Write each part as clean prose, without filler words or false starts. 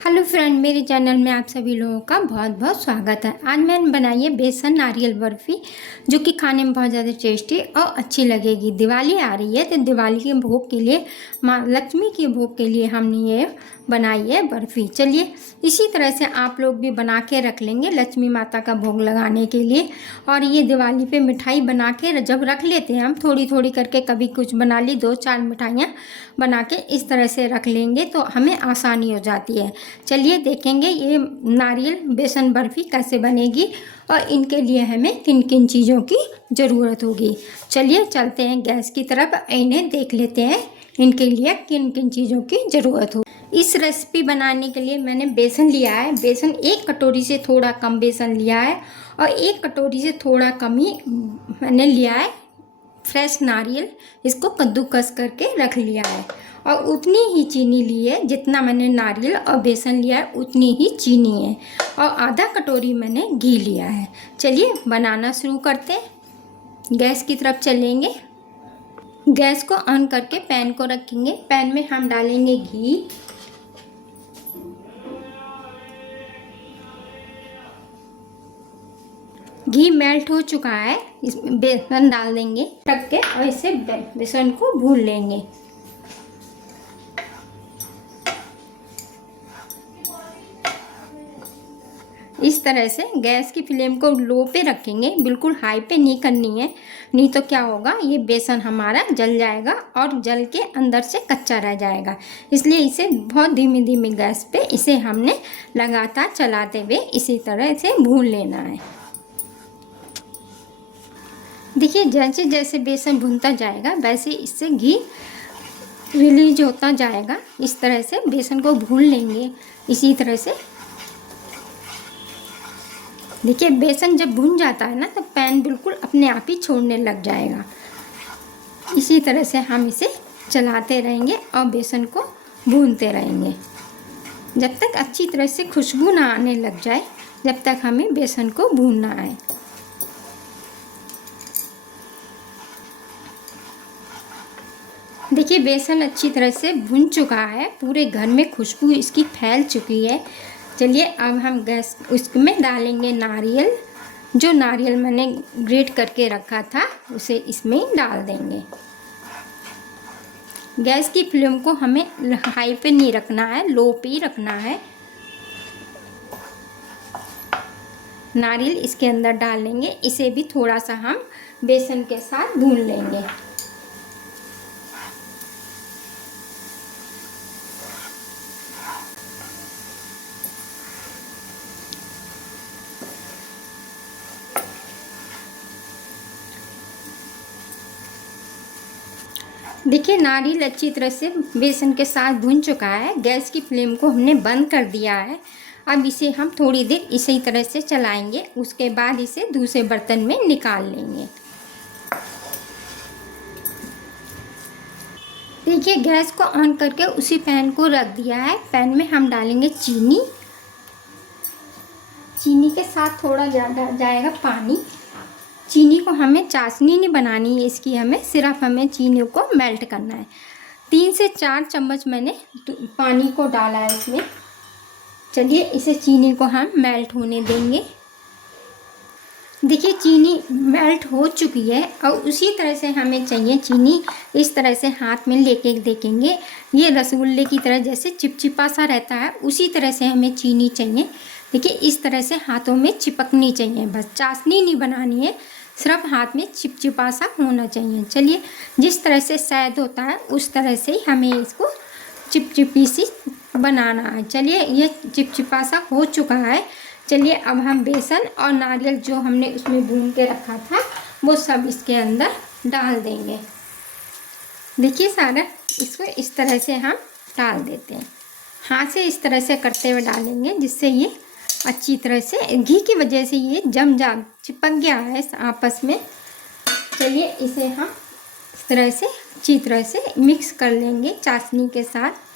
Hello friend, मेरे channel में आप सभी लोगों का बहुत बहुत स्वागत है। आज मैंने बनाई है बेसन नारियल बर्फ़ी, जो कि खाने में बहुत ज़्यादा टेस्टी और अच्छी लगेगी। दिवाली आ रही है तो दिवाली के भोग के लिए, माँ लक्ष्मी के भोग के लिए हमने ये बनाई है बर्फ़ी। चलिए इसी तरह से आप लोग भी बना के रख लेंगे लक्ष्मी माता का भोग लगाने के लिए। और ये दिवाली पे मिठाई बना के जब रख लेते हैं हम, थोड़ी थोड़ी करके, कभी कुछ बना ली, 2-4 मिठाइयाँ बना के इस तरह से रख लेंगे तो हमें आसानी हो जाती है। चलिए देखेंगे ये नारियल बेसन बर्फ़ी कैसे बनेगी और इनके लिए हमें किन किन चीज़ों की ज़रूरत होगी। चलिए चलते हैं गैस की तरफ, इन्हें देख लेते हैं इनके लिए किन किन चीज़ों की ज़रूरत हो। इस रेसिपी बनाने के लिए मैंने बेसन लिया है। बेसन 1 कटोरी से थोड़ा कम बेसन लिया है और 1 कटोरी से थोड़ा कम ही मैंने लिया है फ्रेश नारियल। इसको कद्दूकस करके रख लिया है और उतनी ही चीनी ली है, जितना मैंने नारियल और बेसन लिया है उतनी ही चीनी है, और आधा कटोरी मैंने घी लिया है। चलिए बनाना शुरू करते हैं। गैस की तरफ चलेंगे, गैस को ऑन करके पैन को रखेंगे। पैन में हम डालेंगे घी। घी मेल्ट हो चुका है, इसमें बेसन डाल देंगे, रख के और इसे बेसन को भून लेंगे। इस तरह से गैस की फ्लेम को लो पे रखेंगे, बिल्कुल हाई पे नहीं करनी है, नहीं तो क्या होगा, ये बेसन हमारा जल जाएगा और जल के अंदर से कच्चा रह जाएगा। इसलिए इसे बहुत धीमी धीमी गैस पे इसे हमने लगातार चलाते हुए इसी तरह से भून लेना है। देखिए जैसे जैसे बेसन भुनता जाएगा वैसे इससे घी रिलीज होता जाएगा। इस तरह से बेसन को भून लेंगे इसी तरह से। देखिए बेसन जब भुन जाता है ना तो पैन बिल्कुल अपने आप ही छोड़ने लग जाएगा। इसी तरह से हम इसे चलाते रहेंगे और बेसन को भूनते रहेंगे जब तक अच्छी तरह से खुशबू ना आने लग जाए, जब तक हमें बेसन को भूनना है। देखिए बेसन अच्छी तरह से भुन चुका है, पूरे घर में खुशबू इसकी फैल चुकी है। चलिए अब हम गैस उसमें डालेंगे नारियल। जो नारियल मैंने ग्रेट करके रखा था उसे इसमें डाल देंगे। गैस की फ्लेम को हमें हाई पे नहीं रखना है, लो पे ही रखना है। नारियल इसके अंदर डाल लेंगे, इसे भी थोड़ा सा हम बेसन के साथ भून लेंगे। देखिए नारियल अच्छी तरह से बेसन के साथ भुन चुका है। गैस की फ्लेम को हमने बंद कर दिया है। अब इसे हम थोड़ी देर इसी तरह से चलाएंगे, उसके बाद इसे दूसरे बर्तन में निकाल लेंगे। देखिए गैस को ऑन करके उसी पैन को रख दिया है। पैन में हम डालेंगे चीनी। चीनी के साथ थोड़ा ज़्यादा जाएगा पानी। चीनी को हमें चाशनी नहीं बनानी है इसकी, सिर्फ हमें चीनी को मेल्ट करना है। 3 से 4 चम्मच मैंने पानी को डाला है इसमें। चलिए इसे चीनी को हम मेल्ट होने देंगे। देखिए चीनी मेल्ट हो चुकी है और उसी तरह से हमें चाहिए चीनी। इस तरह से हाथ में लेके देखेंगे, ये रसगुल्ले की तरह जैसे चिपचिपा सा रहता है, उसी तरह से हमें चीनी चाहिए। देखिए इस तरह से हाथों में चिपकनी चाहिए, बस चाशनी नहीं बनानी है, सिर्फ हाथ में चिपचिपा सा होना चाहिए। चलिए जिस तरह से शहद होता है उस तरह से ही हमें इसको चिपचिपी सी बनाना है। चलिए ये चिपचिपा सा हो चुका है। चलिए अब हम बेसन और नारियल जो हमने उसमें भून के रखा था वो सब इसके अंदर डाल देंगे। देखिए सारा इसको इस तरह से हम डाल देते हैं, हाथ से इस तरह से करते हुए डालेंगे, जिससे ये अच्छी तरह से, घी की वजह से ये जम जा चिपक गया है आपस में। चलिए इसे हम इस तरह से अच्छी तरह से मिक्स कर लेंगे चाशनी के साथ।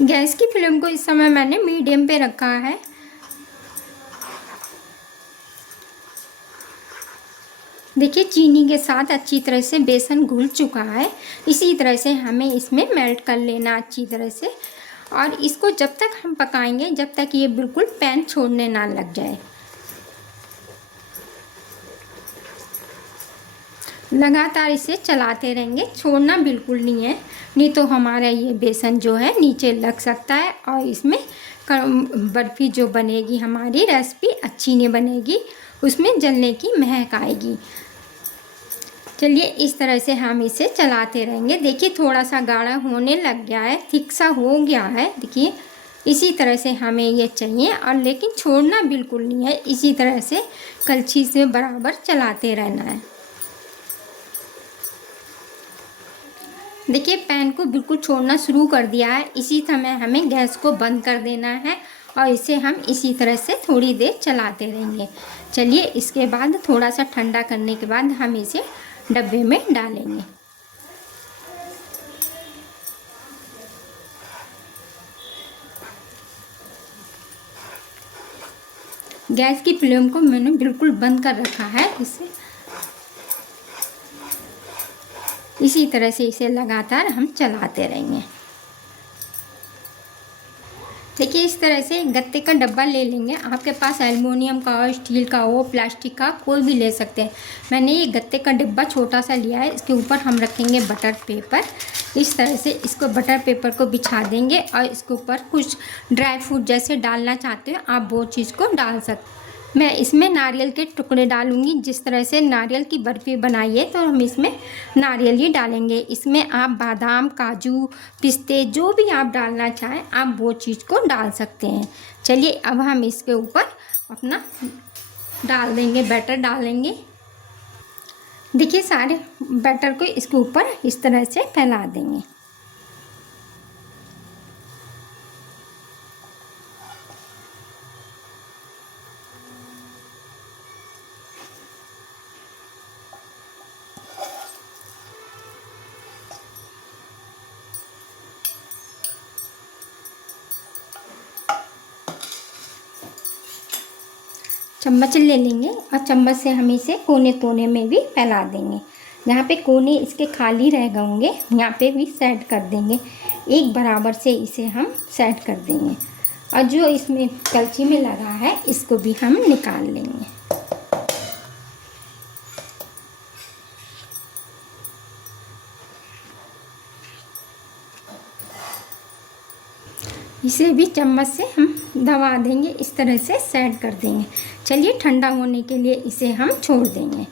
गैस की फ्लेम को इस समय मैंने मीडियम पे रखा है। देखिए चीनी के साथ अच्छी तरह से बेसन घुल चुका है। इसी तरह से हमें इसमें मेल्ट कर लेना अच्छी तरह से, और इसको जब तक हम पकाएंगे जब तक ये बिल्कुल पैन छोड़ने ना लग जाए। लगातार इसे चलाते रहेंगे, छोड़ना बिल्कुल नहीं है, नहीं तो हमारा ये बेसन जो है नीचे लग सकता है और इसमें बर्फ़ी जो बनेगी हमारी रेसिपी अच्छी नहीं बनेगी, उसमें जलने की महक आएगी। चलिए इस तरह से हम इसे चलाते रहेंगे। देखिए थोड़ा सा गाढ़ा होने लग गया है, थिक सा हो गया है। देखिए इसी तरह से हमें ये चाहिए, और लेकिन छोड़ना बिल्कुल नहीं है, इसी तरह से कलछी से बराबर चलाते रहना है। देखिए पैन को बिल्कुल छोड़ना शुरू कर दिया है। इसी समय हमें गैस को बंद कर देना है और इसे हम इसी तरह से थोड़ी देर चलाते रहेंगे। चलिए इसके बाद थोड़ा सा ठंडा करने के बाद हम इसे डब्बे में डालेंगे। गैस की फ्लेम को मैंने बिल्कुल बंद कर रखा है। इसी तरह से इसे लगातार हम चलाते रहेंगे। देखिए इस तरह से गत्ते का डब्बा ले लेंगे। आपके पास एल्युमिनियम का हो, स्टील का हो, प्लास्टिक का, कोई भी ले सकते हैं। मैंने ये गत्ते का डिब्बा छोटा सा लिया है। इसके ऊपर हम रखेंगे बटर पेपर। इस तरह से इसको बटर पेपर को बिछा देंगे और इसके ऊपर कुछ ड्राई फ्रूट जैसे डालना चाहते हो आप वो चीज़ को डाल सकते। मैं इसमें नारियल के टुकड़े डालूंगी। जिस तरह से नारियल की बर्फ़ी बनाई है तो हम इसमें नारियल ही डालेंगे। इसमें आप बादाम, काजू, पिस्ते जो भी आप डालना चाहें आप वो चीज़ को डाल सकते हैं। चलिए अब हम इसके ऊपर अपना डाल देंगे, बैटर डालेंगे। देखिए सारे बैटर को इसके ऊपर इस तरह से फैला देंगे। चम्मच ले लेंगे और चम्मच से हम इसे कोने कोने में भी फैला देंगे। जहाँ पे कोने इसके खाली रह गए होंगे यहाँ पे भी सेट कर देंगे। एक बराबर से इसे हम सेट कर देंगे, और जो इसमें कलछी में लगा है इसको भी हम निकाल लेंगे। इसे भी चम्मच से हम दबा देंगे, इस तरह से सेट कर देंगे। चलिए ठंडा होने के लिए इसे हम छोड़ देंगे।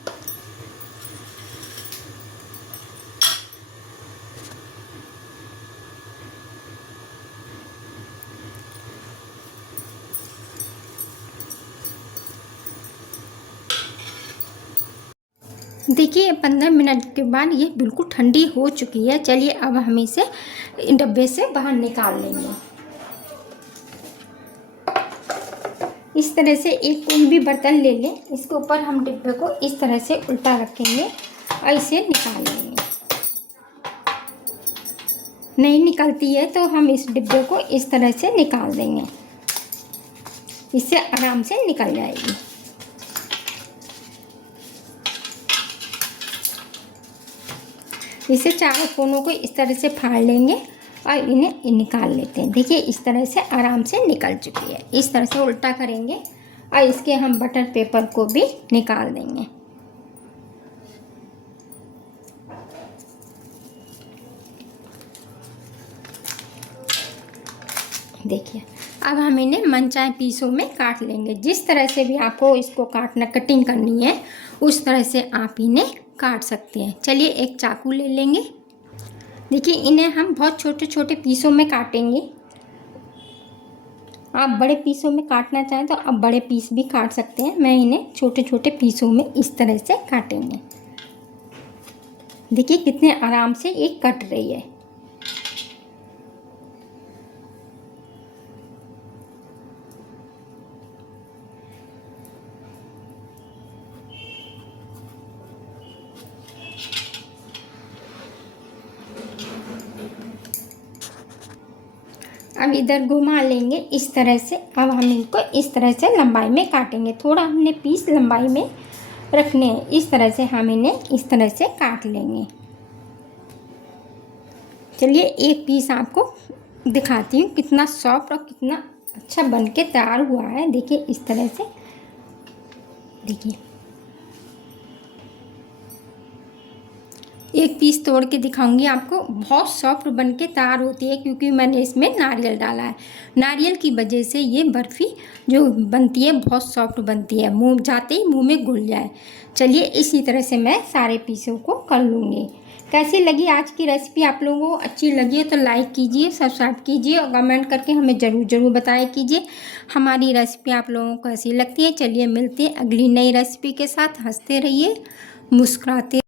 देखिए 15 मिनट के बाद ये बिल्कुल ठंडी हो चुकी है। चलिए अब हम इसे डब्बे से बाहर निकाल लेंगे। इस तरह से एक कोई भी बर्तन ले लें, इसके ऊपर हम डिब्बे को इस तरह से उल्टा रखेंगे और इसे निकाल लेंगे। नहीं निकलती है तो हम इस डिब्बे को इस तरह से निकाल देंगे, इससे आराम से निकल जाएगी। इसे चारों कोनों को इस तरह से फाड़ लेंगे और इन्हें निकाल लेते हैं। देखिए इस तरह से आराम से निकल चुकी है। इस तरह से उल्टा करेंगे और इसके हम बटर पेपर को भी निकाल देंगे। देखिए अब हम इन्हें मनचाहे पीसों में काट लेंगे। जिस तरह से भी आपको इसको काटना, कटिंग करनी है उस तरह से आप इन्हें काट सकते हैं। चलिए एक चाकू ले लेंगे। देखिए इन्हें हम बहुत छोटे छोटे पीसों में काटेंगे। आप बड़े पीसों में काटना चाहें तो आप बड़े पीस भी काट सकते हैं। मैं इन्हें छोटे छोटे पीसों में इस तरह से काटेंगे। देखिए कितने आराम से ये कट रही है। अब इधर घुमा लेंगे इस तरह से। अब हम इनको इस तरह से लंबाई में काटेंगे। थोड़ा हमने पीस लंबाई में रखने हैं। इस तरह से हम इन्हें इस तरह से काट लेंगे। चलिए एक पीस आपको दिखाती हूँ कितना सॉफ्ट और कितना अच्छा बन के तैयार हुआ है। देखिए इस तरह से, देखिए एक पीस तोड़ के दिखाऊंगी आपको। बहुत सॉफ्ट बन के तैयार होती है क्योंकि मैंने इसमें नारियल डाला है। नारियल की वजह से ये बर्फ़ी जो बनती है बहुत सॉफ्ट बनती है, मुंह जाते ही मुंह में घुल जाए। चलिए इसी तरह से मैं सारे पीसों को कर लूँगी। कैसी लगी आज की रेसिपी? आप लोगों को अच्छी लगी है तो लाइक कीजिए, सब्सक्राइब कीजिए और कमेंट करके हमें ज़रूर बताया कीजिए हमारी रेसिपी आप लोगों को कैसी लगती है। चलिए मिलते हैं अगली नई रेसिपी के साथ। हंसते रहिए, मुस्कुराते